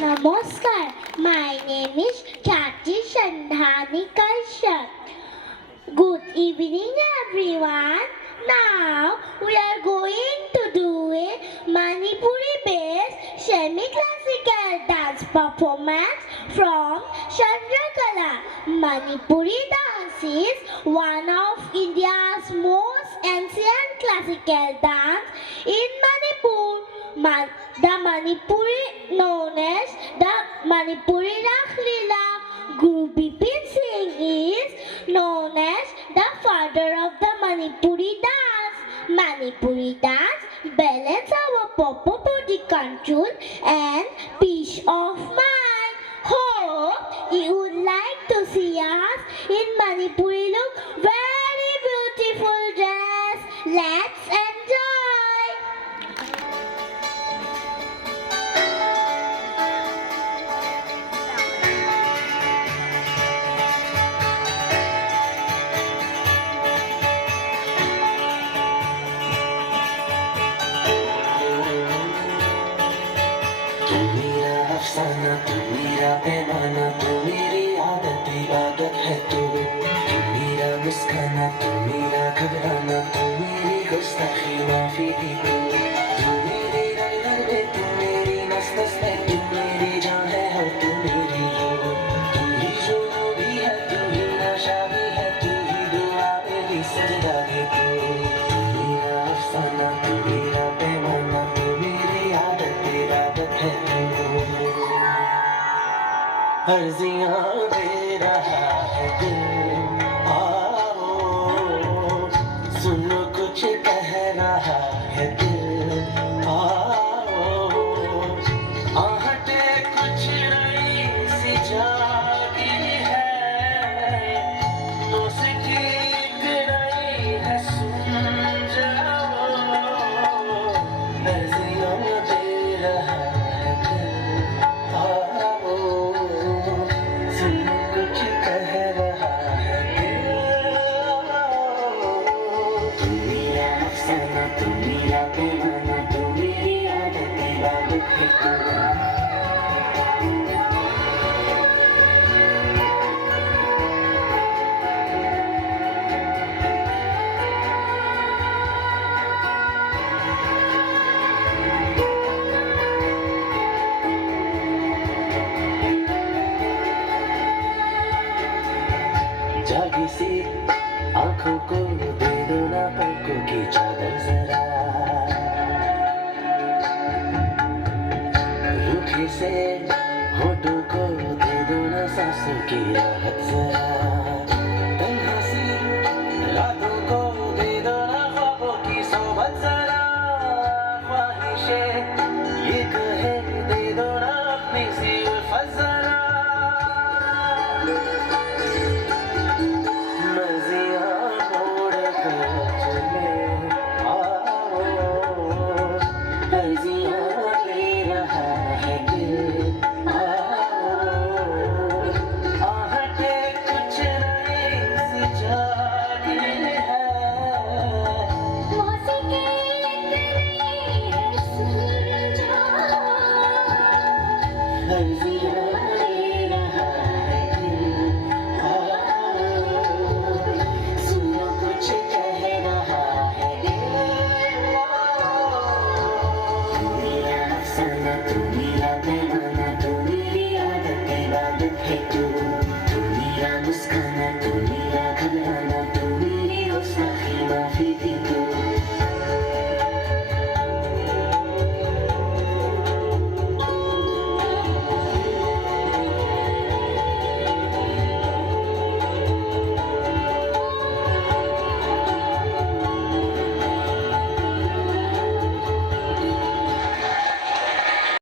Namaskar, my name is Chati Sandhani Kaishar. Good evening, everyone. Now we are going to do a Manipuri-based semi-classical dance performance from Chandrakala. Manipuri dance is one of India's most ancient classical dance in Manipur. The Manipuri known as the Manipuri Raslila. Guru Bipin Singh is known as the father of the Manipuri dance. Manipuri dance balance our proper body control and peace of mind. Hope you would like to see us in Manipuri look very beautiful dress. Let's enjoy. तू मेरा अफसाना, तू मेरा पैमाना, तू मेरी आदत इबादत है तू मेरा मुस्काना, तू मेरा घबराना, तू मेरी गुस्ताखी माफी भी तू मेरी रग में, तू मेरी नस नस में, तू मेरी जान है तू मेरी हो तू ही जो भी है, तू ही नशा भी है, तू ही दुआ मेरी सजदा भी तू मेरा अफसाना, तू मेरा पैमाना, तू मेरी आदत इबादत है अर्जियां दे रहा है दिल आओ सुनो कुछ कह रहा है दिल आओ आहटे कुछ नई सी जागी है मौसीकी एक नई है सुन जाओ अर्जियां दे रहा है दिल आओ सुनो कुछ कह रहा है दिल तू मेरा अफसाना, तू मेरा पैमाना, तू मेरी आदत इबादत है तू जागी सी आंखों को दे दो ना पलकों की चादर जरा रूखे से होठों को दे दो ना सांसों की राहत जरा